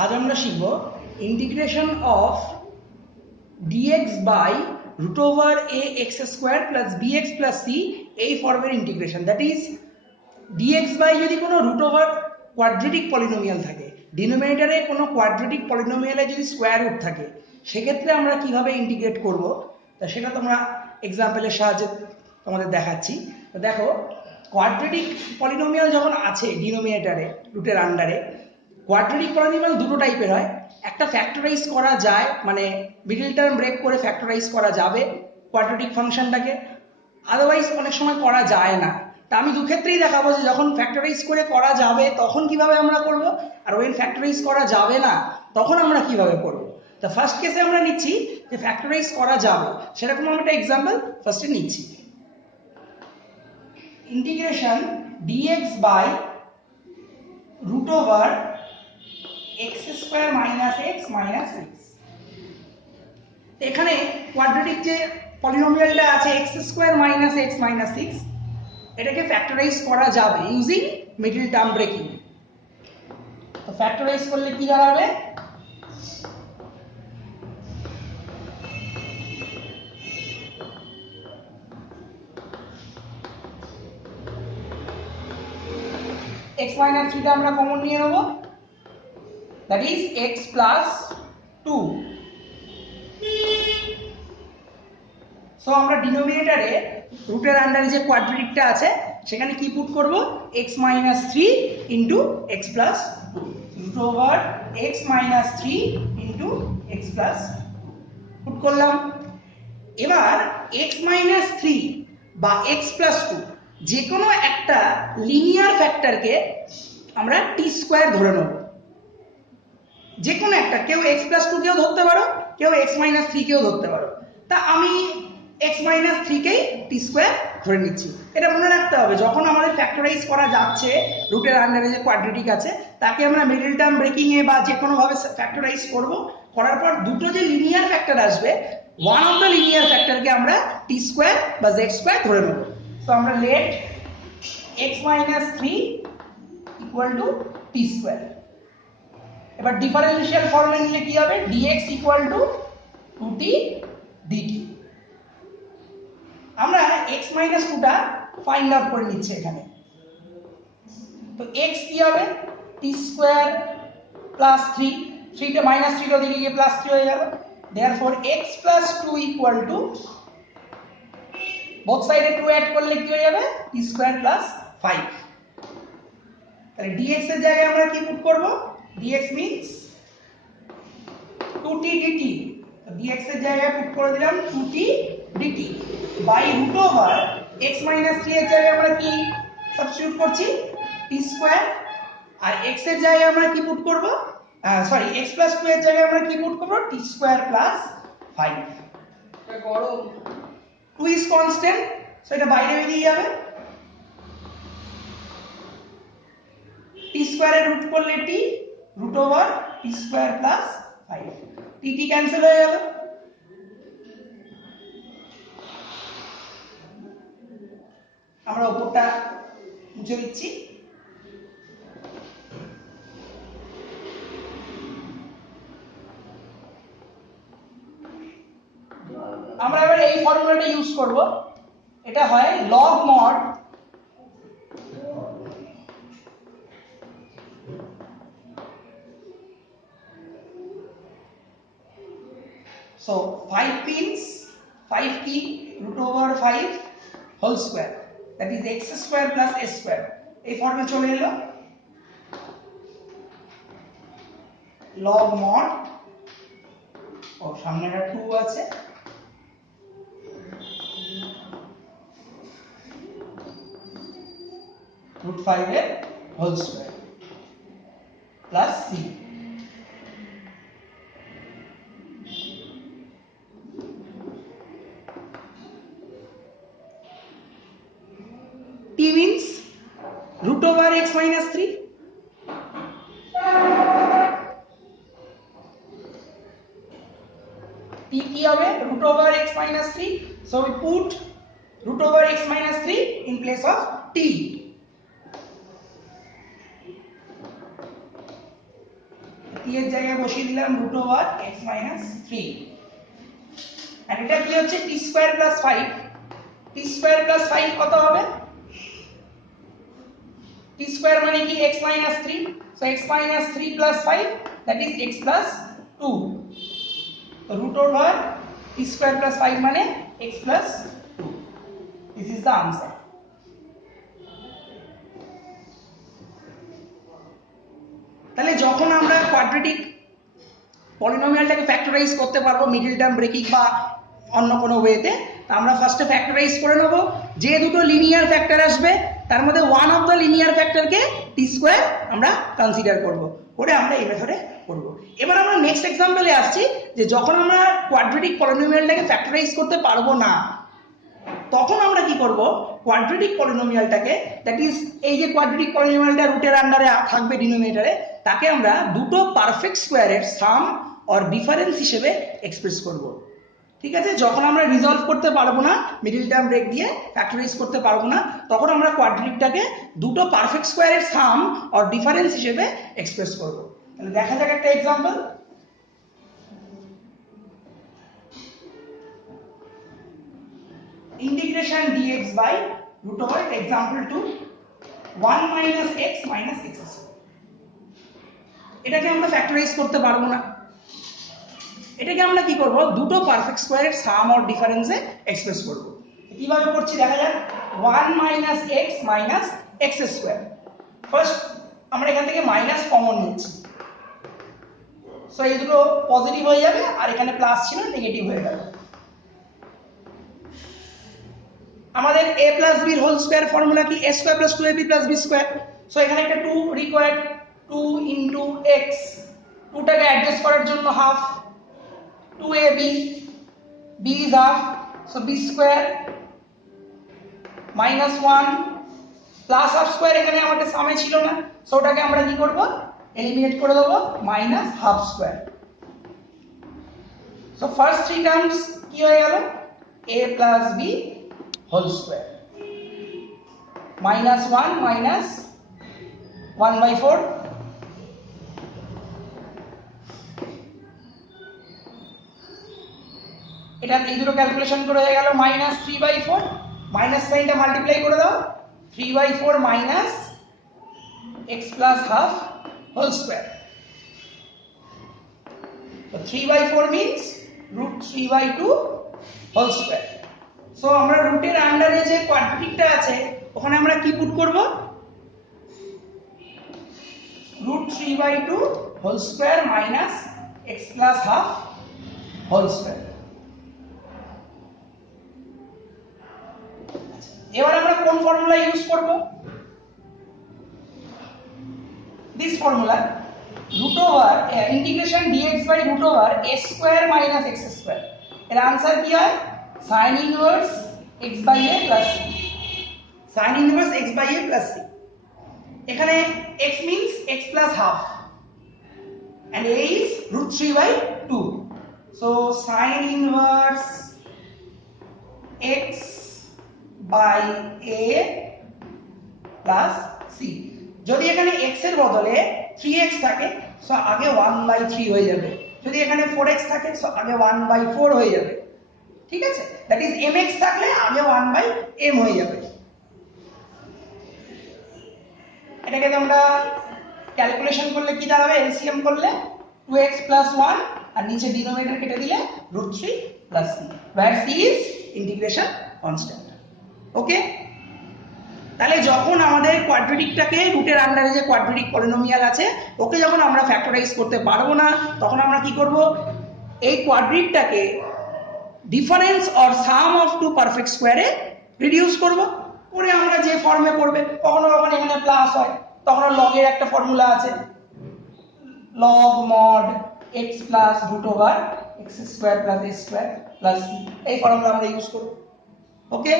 আজ আমরা শিখব integration of dx by root over a x square plus bx plus c এই ফর্মের integration, that is dx by যদি কোনো রুট ওভার কোয়াড্রেটিক পলিনোমিয়াল থাকে, ডিনোমিনেটরে কোনো কোয়াড্রেটিক পলিনোমিয়ালে যদি স্কোয়ার রুট থাকে, সেক্ষেত্রে আমরা কিভাবে ইন্টিগ্রেট করব তা সেটা তোমরা এক্সাম্পলের সাহায্যে তোমাদের দেখাচ্ছি। তো দেখো, কোয়াড্রেটিক পলিনোমিয়াল যখন আছে ডিনোমিনেটরে রুটের আন্ডারে, কোয়াড্রেটিক পলিনোমিয়াল দুটো টাইপের হয়। একটা ফ্যাক্টরাইজ করা যায়, মানে মিডল টার্ম ব্রেক করে ফ্যাক্টরাইজ করা যাবে কোয়াড্রেটিক ফাংশনটাকে, আদারওয়াইজ অনেক সময় করা যায় না। তা আমি দুক্ষেত্রেই দেখাবো যে যখন ফ্যাক্টরাইজ করে করা যাবে তখন কিভাবে আমরা করব, আর ওয়েন ফ্যাক্টরাইজ করা যাবে না তখন আমরা কিভাবে করব। তো ফার্স্ট কেসে আমরা নিচ্ছি যে ফ্যাক্টরাইজ করা যাবে, সেরকম আমরা একটা এক্সাম্পল ফার্স্টে নিচ্ছি। Integration dx by root over x square minus x minus six. এখানে কোয়াড্রেটিক যে পলিনোমিয়ালটা আছে x square minus x minus six, এটাকে ফ্যাক্টরাইজ করা যাবে ইউজিং মিডল টার্ম ব্রেকিং। তো ফ্যাক্টরাইজ করলে কি দাঁড়াবে, x মাইনাস 3টা আমরা কমন নিয়ে নেব, that is x plus 2। So আমরা ডিনোমিনেটরে রুটের আন্ডারে যে কোয়াড্রেটিকটা আছে সেখানে কি পুট করব, x minus 3 into x plus 2, root over x minus 3 into x plus put করলাম। এবার x মাইনাস 3 বা x প্লাস 2 যে কোনো একটা লিনিয়ার ফ্যাক্টরকে আমরা টি স্কোয়ার ধরে নেব। যে কোনো একটা, কেউ x প্লাস 2 কেও ধরতে পারো, কেউ x মাইনাস 3 কেও ধরতে পারো। তা আমি x মাইনাস 3 কেই টি স্কোয়ার ধরে নিচ্ছি। এটা মনে রাখতে হবে, যখন আমাদের ফ্যাক্টরাইজ করা যাচ্ছে রুটের আন্ডারে যে কোয়াড্রেটিক আছে তাকে আমরা মিডল টার্ম ব্রেকিং এ বা যে কোনো ভাবে ফ্যাক্টরাইজ করব, করার পর দুটো যে লিনিয়ার ফ্যাক্টর আসবে, ওয়ান অফ দ্য লিনিয়ার ফ্যাক্টরকে আমরা টি স্কোয়ার বা জেড স্কোয়ার ধরে নেব। তো আমরা let x minus 3 equal to t square. এবার ডিফারেনশিয়াল ফর্মে নিলে কি হবে, dx equal to 2t dt। আমরা x মাইনাস 2টা ফাইন্ড আউট করে নিচ্ছি এখানে। তো x কি হবে, t স্কয়ার প্লাস 3, 3টা মাইনাস 3টা দিকে গিয়ে প্লাস 3 হয়ে গেল। Therefore x plus 2 equal to, both সাইডে 2 অ্যাড করলে কি হয়ে যাবে, t স্কয়ার প্লাস 5। তাহলে dx এর জায়গায় আমরা কি পুট করব, dx মিন্স 2t dt। তো dx এর জায়গায় পুট করে দিলাম 2t dt by root over x minus 3 এর জায়গায় আমরা কি সাবস্টিটিউট করছি, t স্কয়ার, আর x এর জায়গায় আমরা কি পুট করব, সরি x প্লাস 2 এর জায়গায় আমরা কি পুট করব, t স্কয়ার প্লাস 5। এটা গরম, 2 ইজ কনস্ট্যান্ট, সো এটা বাইরে বেরিয়ে যাবে। t স্কয়ারের রুট করলে t, root over t square plus 5, t t cancel হয়ে গেল। আমরা উপরটা মুছে দিচ্ছি। আমরা এবার এই ফর্মুলাটা ইউজ করব। এটা হয় log mod so 5 means 5 কি, root over 5 whole square, that is x square plus s square, এই ফর্মে চলে এলো। log mod, ও সামনে একটা 2 আছে, root 5 এর whole square plus c। t means root over x minus 3, t কি হবে, root over x minus 3, so we put root over x minus 3 in place of t। t এর জায়গায় বসিয়ে দিলাম root over x minus 3 আর এটা কি হচ্ছে t square plus 5 t square plus 5 কত হবে t square মানে কি x minus 3 so x minus 3 plus 5 that is x plus 2 so root over t square plus 5 মানে x plus 2 this is the answer তাহলে যখন আমরা কোয়াড্রেটিক পলিনোমিয়ালটাকে ফ্যাক্টরাইজ করতে পারবো মিডল টার্ম ব্রেকিং বা অন্য কোনো ওয়েতে আমরা ফার্স্টে ফ্যাক্টরাইজ করে নেব যে দুটো লিনিয়ার ফ্যাক্টর আসবে তার মধ্যে ওয়ান অফ দ্য লিনিয়ার ফ্যাক্টরকে টি স্কয়ার আমরা কনসিডার করব করে আমরা এই মেথডে করব এবার আমরা নেক্সট एग्जांपले আসছি যে যখন আমরা কোয়াড্রেটিক পলিনোমিয়ালটাকে ফ্যাক্টরাইজ করতে পারবো না তখন আমরা কি করব কোয়াড্রেটিক পলিনোমিয়ালটাকে দ্যাট ইজ এই যে কোয়াড্রেটিক পলিনোমিয়ালটা রুটের আন্ডারে থাকবে ডিনোমিনেটরে তাকে আমরা দুটো পারফেক্ট স্কয়ারের সাম অর ডিফারেন্স হিসেবে এক্সপ্রেস করব ঠিক আছে যখন আমরা রিজলভ করতে পারবো না মিডল টার্ম ব্রেক দিয়ে ফ্যাক্টরাইজ করতে পারবো না তখন আমরা কোয়াড্রেটিকটাকে দুটো পারফেক্ট স্কয়ারের সাম অর ডিফারেন্স হিসেবে এক্সপ্রেস করব তাহলে দেখা যাক একটা example integration dx by root over example 2 1 minus x minus x square এটাকে আমরা ফ্যাক্টরাইজ করতে পারবো না এটাকে আমরা কি করব দুটো পারফেক্ট স্কয়ারের সাম অর ডিফারেন্সে এক্সপ্রেস করব কিভাবে করছি দেখা যাক 1 minus x minus x square first আমরা এখান থেকে মাইনাস কমন নিচ্ছি সো এই দুটো পজিটিভ হয়ে যাবে আর এখানে প্লাস ছিল নেগেটিভ হয়ে গেল আমাদের a plus b এর হোল স্কয়ার ফর্মুলা কি a square plus 2ab plus b square so এখানে একটা 2 রিকোয়ার্ড 2 into x 2 টাকে অ্যাডজাস্ট করার জন্য half 2ab b is half so b square minus 1 plus half square এখানে আমাদের সামনে ছিল না সো ওটাকে আমরা কি করব এলিমিনেট করে দেব minus half square so first three terms কি হয়ে গেল a plus b whole square minus 1 minus 1 by 4 এটা এই দুটো ক্যালকুলেশন করে হয়ে গেল minus 3 by 4 মাইনাস সাইনটা মাল্টিপ্লাই করে দাও 3 by 4 minus x plus half whole square so 3 by 4 means root 3 by 2 whole square so আমরা রুটের আন্ডারে যে কোয়াড্রেটিকটা আছে ওখানে আমরা কি পুট করব root 3 by 2 whole square minus x plus half whole square এবার আমরা কোন ফর্মুলা ইউজ করব this formula root over integration dx by root over a square minus x square এর आंसर কি হয় sin inverse x by a plus c sin inverse x by a plus c এখানে x means x plus half and a is root 3 by 2 so sin inverse x by a plus c যদি এখানে x এর বদলে 3x থাকে so আগে 1 by 3 হয়ে যাবে যদি এখানে 4x থাকে সো আগে 1 by 4 হয়ে যাবে ঠিক আছে দ্যাট ইজ mx থাকলে আগে 1 by m হয়ে যাবে এটাকে আমরা ক্যালকুলেশন করলে কি দাঁড়াবে এলসিএম করলে 2x plus 1 আর নিচে ডিনোমিনেটর কেটে দিলে √3 plus c where c is integration constant ওকে তাহলে যখন আমাদের কোয়াড্রেটিকটাকে রুটের আন্ডারে যে কোয়াড্রেটিক পলিনোমিয়াল আছে ওকে যখন আমরা ফ্যাক্টরাইজ করতে পারবো না তখন আমরা কি করব এই কোয়াড্রেটিকটাকে difference or sum of two perfect স্কয়ারে রিডিউস করব করে আমরা যে ফর্মে করবে কখনো কখনো এখানে প্লাস হয় তখন লগ এর একটা ফর্মুলা আছে log mod x plus root over x square plus a square plus c এই ফর্মুলা আমরা ইউজ করব ওকে